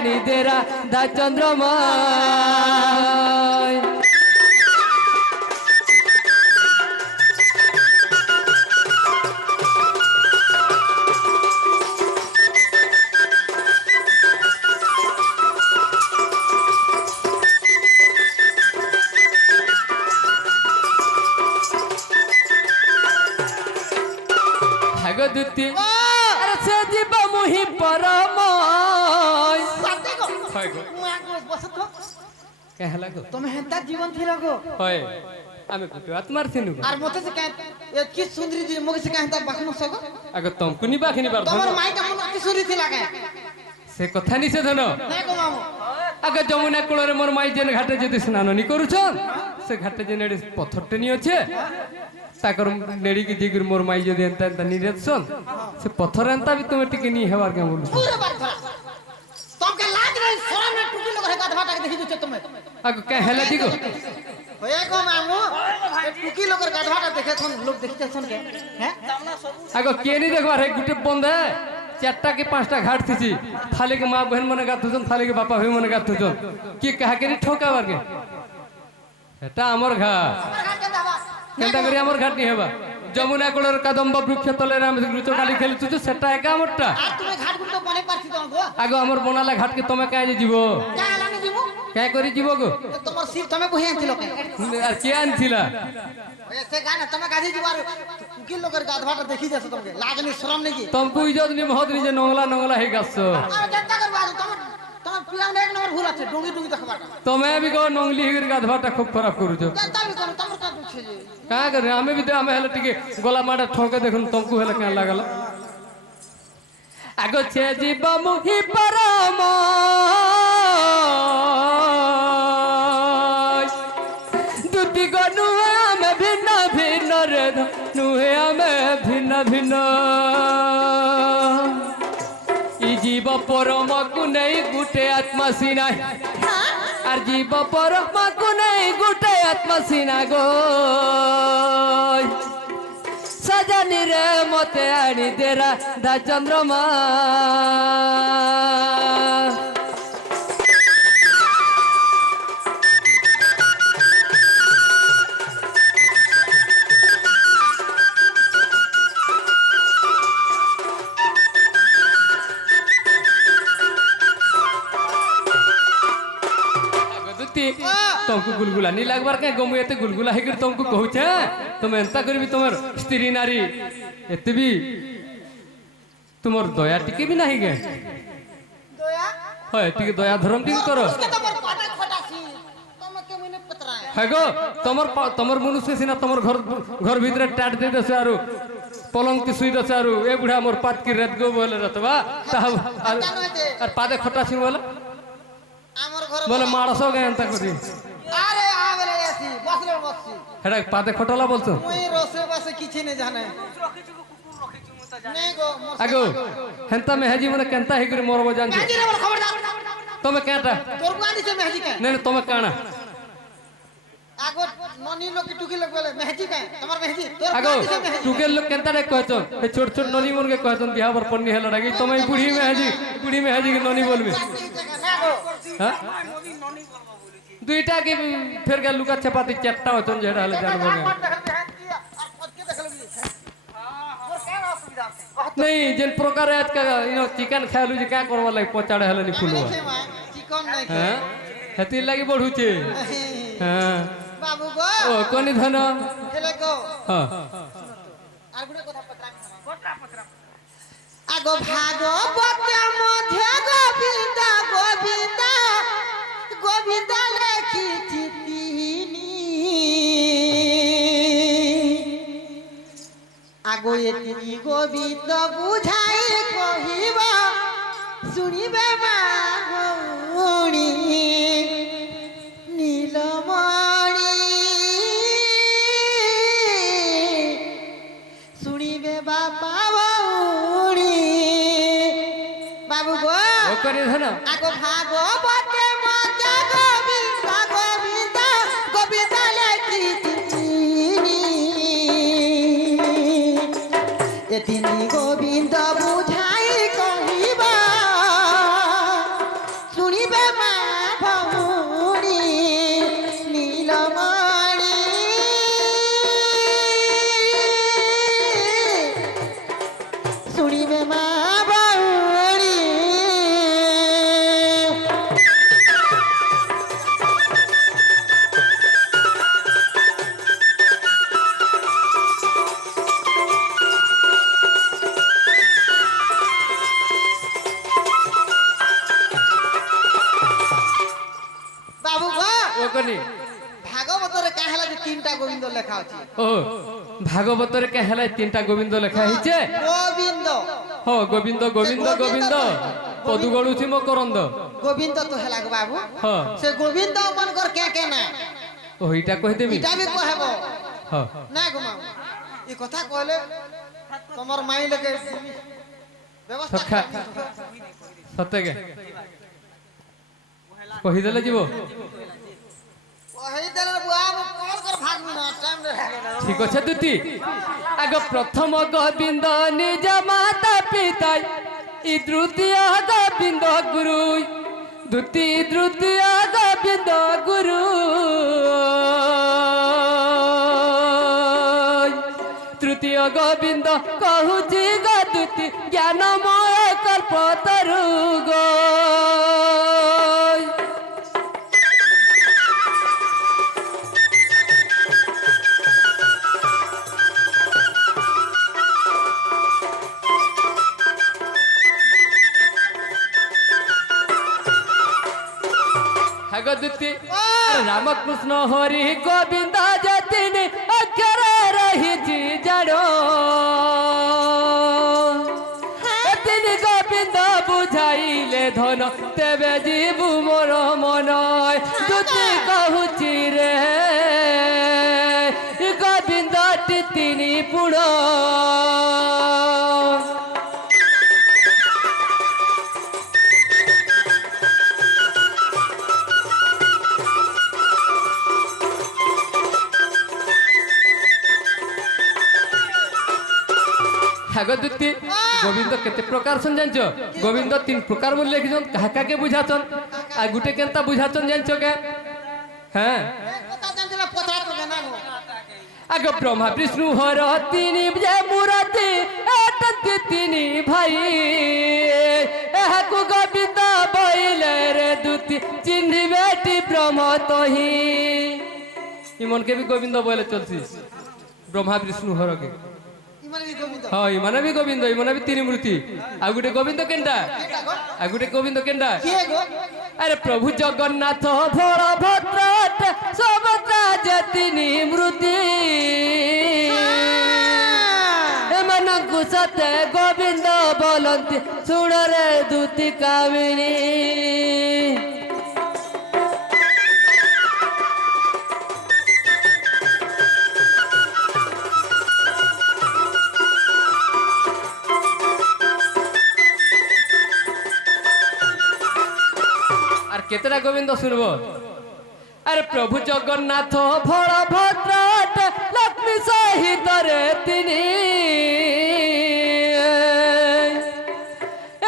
আনি দেরা দা চন্দ্রমা দুতি আরে সে জীব মুহি পরময় সাথে গো হয় গো মুয়া গো বসত গো কেহলা গো তুমি হেন্তা জীবন থিল গো হয় আমি কুটু আত্মার থিনু আর মতে সে কে এ কি সুন্দরী দি মগে সে কে হেন্তা বাখনো সগো আগে তমকু নিবা খিনি বার তোমার মাইটা মন অতি সুন্দরী থিলা কে সে কথা নিছে ধন নাই গো মামু আগে যমুনা কূଳରେ মোর মাই যেন ঘাটে যদি স্নান নি করুছন সে ঘাটে যে নেড়ে পথরটে নি আছে তাকর নেড়ি কি দিগির মোর মাই যদি এন্তা এন্তা নিরেছন সে পথর এন্তা বি তুমি টিকে নি হেবার কে বলছ পুরো বার ধরা তোমকে লাজ নাই শরম নাই টুকি লোক হেকা ধাটা দেখি দিছ তুমি আগে কে হেলা দিগো হয়ে গো মামু টুকি লোকের গাধবাটা দেখেছন লোক দেখিতেছন কে হ্যাঁ আগে কে নি দেখবার হে গুটে বন্ধে চারটা কি পাঁচটা ঘাট থিছি থালে के मां बहन मने गात हुजन थाले के बापा भाई मने गात हुजन की कहा के ठोकाবার के এটা আমার ঘাট আমার ঘাটে দাবা কেনটা করি আমার ঘাট নি হেবা যমুনা কূলের কদম্ব বৃক্ষ তলে আমি লুচকালি খেলিছু তো সেটা একা আমারটা আর তুমি ঘাট গুলো বনে পারছি তো গো আগে আমার বনালা ঘাট কে তুমি কাই যাব কাল আমি দিমু কে করি যাব গো তোমার সির তুমি বহে আনছিল কে আর কে আনছিলা এসে গানা তুমি গাধি দিবার টুকি লোকের গাধবাটা দেখি যাচ্ছে তোমাকে লাগনি শরম নেই কি তমকু ইজ্জত নি মহদ নি যে নংলা নংলা হে গাছছো আর চিন্তা করবা তোমার তোমার পিলাম এক নম্বর ভুল আছে ডুঙ্গি ডুঙ্গি দেখবাটা তুমি বি গো নংলি হির গাধবাটা খুব খারাপ করুছো চিন্তা বি করো তোমার কাজ আছে যে का करे हमें भी हमें हेले टिके गला माडा ठोके देखन तुमको हेले क्या लागला आगो छे जीव मुहि परम दुति गनु हमें भिन्न भिन्न रे नुहे हमें भिन्न भिन्न ई जीव परम को नहीं गुटे आत्मा सिनाई আর জীব পরমা কোনাই গুটে আত্মা সিনা গো সাজানি রে মতে আনি দেরা দা চন্দ্রমা तुमको गुलगुला नहीं लगबार के गमु एते गुलगुला हेकर तुमको कहूछे तुम एंता करबी तुमर स्त्री नारी एते भी तुमर दया टिके भी नहीं गे দয়া হয় টিকে দয়া ধরম টিকে করো তোমার পাটা খটাছি তোমাকে মনে পতরায় है गो तमर मनुष्य सिना तमर घर घर भीतर टाट दे देसे आरु पलंग की सुई देसे आरु ए बुढ़ा मोर पात की रेत गो बोले रतबा ताव और पादे खटा छिन बोले আমার ঘর बोले मारसो गे एंता करी আরে আগরে আসি বসলে বসছি हेडा पादे खटला बोलছো মুই রসে বসে কিছু নে জানে নেই গো মোর আগো হেনতা মেহাজি মনে কেনতা হেগরি মোর বজান কাজি রে বল খবরদার তুমি কেটা তোর কোয়া দিছে মেহজি কে নেন তুমি কানা আগো ননি লোক টুকি লোক বলে মেহজি কে তোমার মেহজি তোর আগো কোয়া দিছে মেহজি টুকের লোক কেনতা রে কয়ছন এ ছোট ছোট ননি মনকে কয়ছন বিয়া बर পন্নি হেলা রাগি তুমি বুড়ি মেহাজি के ननी बोलबे हां दुईटा के फिर के लुका चपाती चट्टा होतन जेडा हले जानबो नहीं जिन प्रकार आज का चिकन खालु जे का करवा लाग पचाड़े हले नि फुलवा चिकन नहीं हां हेती लागि बढ़ुचे हां बाबू गो ओ कोनी धन हेले गो हां আর গুড়ে কথা পত্রা আগো ভাগবত মধ্যে গোবিন্দ গোবিন্দ গোবিন্দ লেখিছি তিনি আগো এতি গোবিন্দ বুঝাই কহিব শুনিবে মাগুনি নীলমণি শুনিবে বাপা বউনি বাবু গো ओ कोनी धन আগো ভাগবতে মধ্যে গোবিন্দ গোবিন্দ গোবিন্দ লেখিছি তিনি গোবিন্দ বুঝাই কহিবা মা ভৌরি নীলমণি শুনিবে মা ভৌরি বাবু গো ও কনি ভাগবতরে কাহেলা যে তিনটা গোবিন্দ লেখা আছে ও ভাগবতরে কে হেলায় তিনটা গোবিন্দ লেখা হইছে গোবিন্দ হ গোবিন্দ গোবিন্দ গোবিন্দ পদু গড়ুছি মকরন্দ গোবিন্দ তো হেলা গো বাবু হ সে গোবিন্দ মনকর কে না ওইটা কই দেবি এটা বি কহেব হ না গো মা এই কথা কইলে তোমার মাই লাগে ব্যবস্থা সখা সত্যকে কহিদেলে যাব কহি দেলে বুয়া আমি কোন কর ভাগবি না টাইম রে ঠিক আছে দুটি আগ প্রথম গোবিন্দ নিজ মাতা পিতাই ই তৃতীয় গোবিন্দ গুরু দুটি তৃতীয় গোবিন্দ গুরু তৃতীয় গোবিন্দ কহুছি গো দুটি জ্ঞানময় কল্পতরু গো দুটি রামকৃষ্ণ হরি গোবিন্দ যতিনি অক্ষর রহিছি জড় তিনি গোবিন্দ বুঝাইলে ধন তেবে জীবু মোর মন দুটি কহুছি রে গোবিন্দ তিনি পুড় দুটি গোবিন্দ কেতে প্রকার সন জানছ গোবিন্দ তিন প্রকার বলে লিখিছন কাহা কাকে বুঝাছন আর গুটে কেনতা বুঝাছন জানছ কে হ্যাঁ কথা জানতে না পচা তো না গো আগ ব্রহ্মা বিষ্ণু হর তিনি যে মূরতি এততি তিনি ভাই এহাকু গোবিন্দ বইলে রে দুটি চিহ্নি বেটি ব্রহ্ম তহি ইমনকে বি গোবিন্দ বলে চলছি ব্রহ্মা বিষ্ণু হরকে ইমানে বি গোবিন্দ হ্যাঁ ইমানে বি গোবিন্দ ইমানে বি তিনি মূর্তি আর গুটে গোবিন্দ কেনটা আর গুটে গোবিন্দ কেনটা কি গো আরে প্রভু জগন্নাথ বলভদ্র সুভদ্রা যে তিনি মূর্তি এମାନଙ୍କୁ সতে গোবিন্দ বলନ୍ତି ଶୁଣରେ ଦୁତି କାମିনী আর কেতটা গোবিন্দ শুনব আরে প্রভু জগন্নাথ বলভদ্র লক্ষ্মী সহিতরে তিনি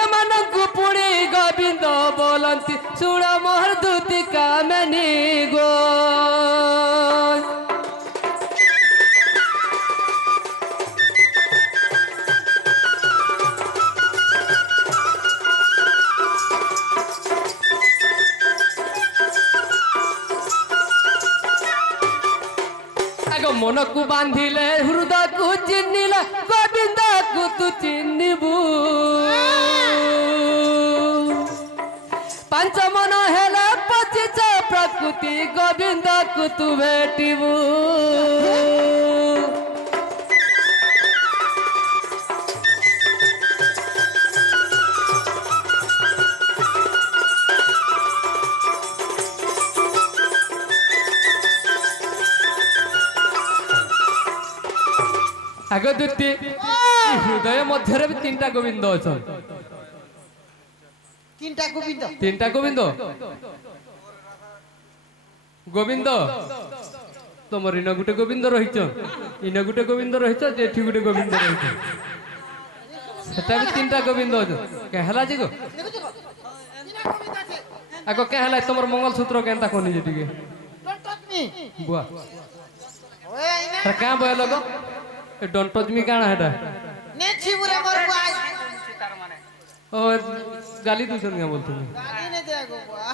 এମାନଙ୍କୁ পুଣି গোবিন্দ বলନ୍ତି ଶୁଣ ମୋର ଦୁତି କାମିনী গো মনকু বাঁধিলে হৃদয়কু চিহ্নিলে গোবিন্দকু তু চিহ্নিবু ପାଞ୍ଚ ମନ ହେଲେ ପଚିଶ ପ୍ରକୃତି ଗୋବିନ୍ଦକୁ ତୁ ଭେଟିବୁ আগ দুটি হৃদয় মধ্যে বি তিনটা গোবিন্দ অছন তিনটা গোবিন্দ গোবিন্দ তোমার ইন গোটে গোবিন্দ রহিছ ইন গোটে গোবিন্দ রহিছ যেটি গোটে গোবিন্দ রহিছ সেটা বি তিনটা গোবিন্দ অছন কে হেলা যে গো আগে কে হেলাই তোমার মঙ্গলসূত্র কেনতা কোনি যেটিকে ডোন্ট টাচ মি বুয়া ওই আইনা আরে কা বয় লগো এ ডোন্ট টচ মি কানা হেটা নেছি বুড়ে মোর বুয়া ও গালি দুজন কে বল তুমি গালি নে দে গো বুয়া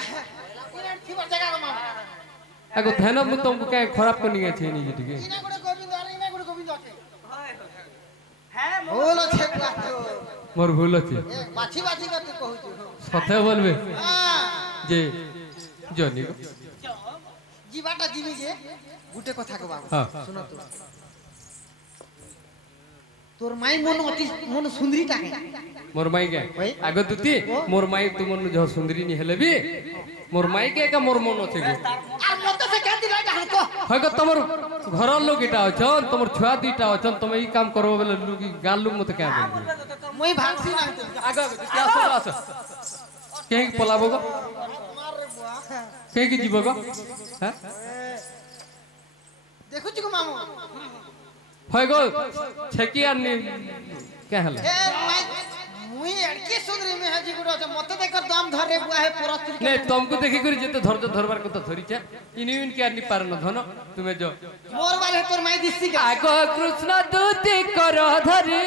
ইনা থিবার জায়গা গো মামা আগে ধ্যান মু তোমাকে কে খারাপ কোনি গেছে নি যেটিকে ইনা গুড়ে গোবিন্দ আর ইনা গুড়ে গোবিন্দ আছে হ্যাঁ ভুল আছে বুয়া তো মোর ভুল আছে এ বাছি বাছি করতে কহুছি সথে বলবে হ্যাঁ যে জনি গো জিবাটা জিবি যে গুটে কথা কো বাবু হ্যাঁ শুনো তো তোর মাই মন অতি মন সুন্দরী টাকে মোর মাই কে ওই। আগে দুতি মোর মাই তুমন জ সুন্দরী নি হেলে বি মোর মাই কে কা মোর মন আছে গো আর মতে সে কেন দিলাই টাকে কো হয় গো তোমার ঘরর লোক এটা আছন তোমার ছুয়া দুইটা আছন তুমি এই কাম করবো বলে লোক গাল লোক মতে কে বলবে মই ভাবছি না তো আগে আসো আসো কে পলাবো গো তোমার রে বুয়া কে কি জীব গো হ্যাঁ দেখুছি গো মামু হয় গো ছেকি আর নি কে হলে এ মাই মুই এড়কি সুন্দরী মেহাজি গুড় আছে মতে দেখর দম ধরে বুয়া হে পরস্ত্রী নে তোমাকে দেখি করে যেতে ধৈর্য ধরবার কথা ধরিছে ইনিউন কে আর নি পারে না ধন তুমি যো মোর বারে তোর মাই দিছি কা আগ কৃষ্ণ দুতি কর ধরি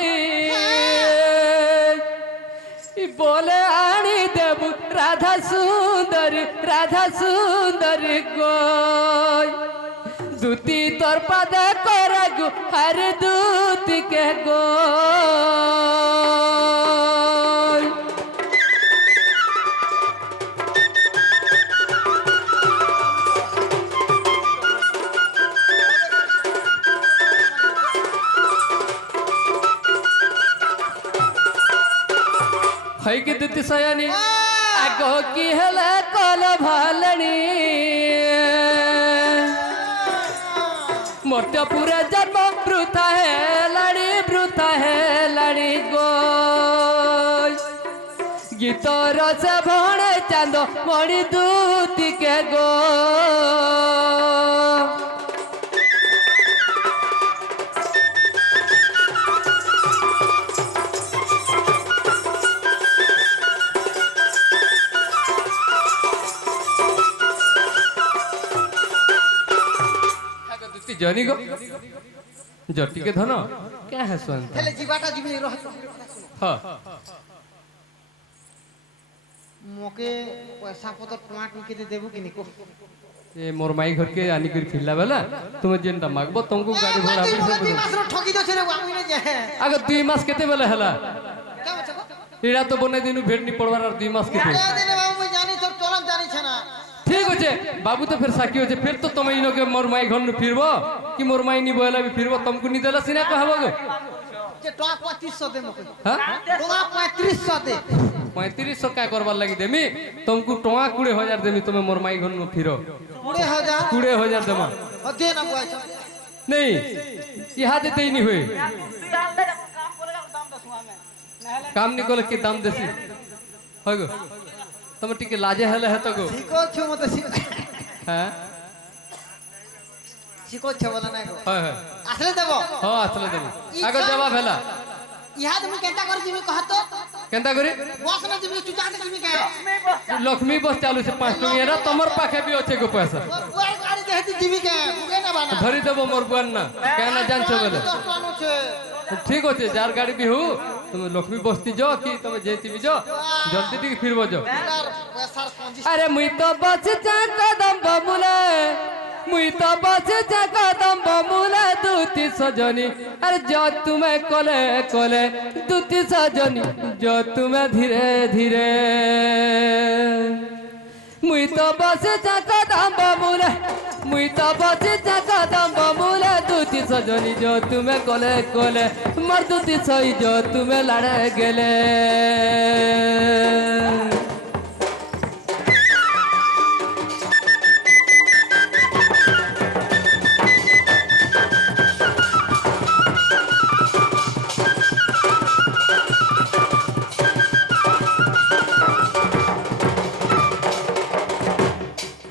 বলে আনি দেবু রাধা সুন্দরী গই দুতি তোর পাদে করে গো হরে দুতি কে গই হয় কি দুতি সয়ানি আগ কি হেলে কল ভালনি মোট পুরা জন্ম বৃথা হে লড়ি গো গীত রস ভণে চাঁদ মণি দুতি কে গো জনি গো জটিকে ধন কে হাসন হেলে জিবাটা জিবি রহ হ্যাঁ মোকে পয়সা পত্র টুয়া টুকিতে দেবু কিনি কো এ মোর মাই ঘর কে আনি করে ফিরলা বেলা তুমি যেনটা মাগবো তোমাকে গাড়ি ভাড়া দুই আপনি মাস ঠকি দছে রে আমি না যে আগে 2 মাস কেতে বেলা হেলা কেমন আছে গো এরা তো বনে দিনু ভেট নি পড়বার আর 2 মাস কেতে আরে দিনে বাবু মই জানি তোর চলন জানিছ না ঠিক আছে বাবু তো ফির সাকি হচ্ছে ফির তো তুমি ইনোকে মোর মাই ঘর নু ফিরবো কি মোর মাই নি বয়লা বি ফিরবো তুমকু নি দেলা সিনা কহবো গো যে টুয়া 3500 দে মোকে হ্যাঁ টুয়া 3500 দে 3500 কা করবার লাগি দেমি তুমকু টঙ্কা 20000 দেমি তুমি মোর মাই ঘর নু ফিরো 20000 20000 দেমা দে না বুয়া नहीं यहाँ देते ही नहीं हुए काम नहीं कोले के दाम देसी हो गो तुम टिके लाजे हेले है तो गो শিকো ছো মতে हाँ শিকো ছো বলা না গো হয় হয় আসলে দেব हाँ আসলে দেবো आगे जवाब हेला ইহা তুমি কেনটা করে দিবি কহ তো केंता करी বস না দিবি চুটাতে দিবি কে लक्ष्मी बस चालू से 5 टंगिया ना तमर पाखे भी अच्छे को पैसा ওই গাড়ি দেহতি দিবি কে বুকে না বানা धरी देबो मोर बुआन ना कहना जान छो बोले 10 টাকা আছে ठीक होचे जार गाड़ी भी हूँ तुम लक्ष्मी बस्ती जो कि तुम जेती भी जो जल्दी टिके फिरबो जो তার পয়সার পঞ্জি अरे मुई तो बस जा कदम बमुले मुई तो बस जा कदम बमुले दूती सजनी अरे जो तुम्हें कोले कोले दूती सजनी जो तुम्हें धीरे धीरे मुई तो बस जा कदम बमुले मुई तो बस जा कदम बमुले दूती सजनी जो तुम्हें कोले कोले मर दूती सही जो तुम्हें लड़े गेले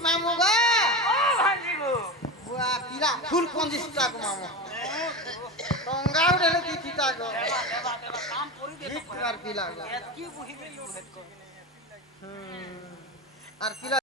মামু গো বুয়া পিলা ফুল পঞ্জি টাকা মামু টঙ্গা উড়েলে দিতি টাকা ঠিক আর পিলা গো আর কিলা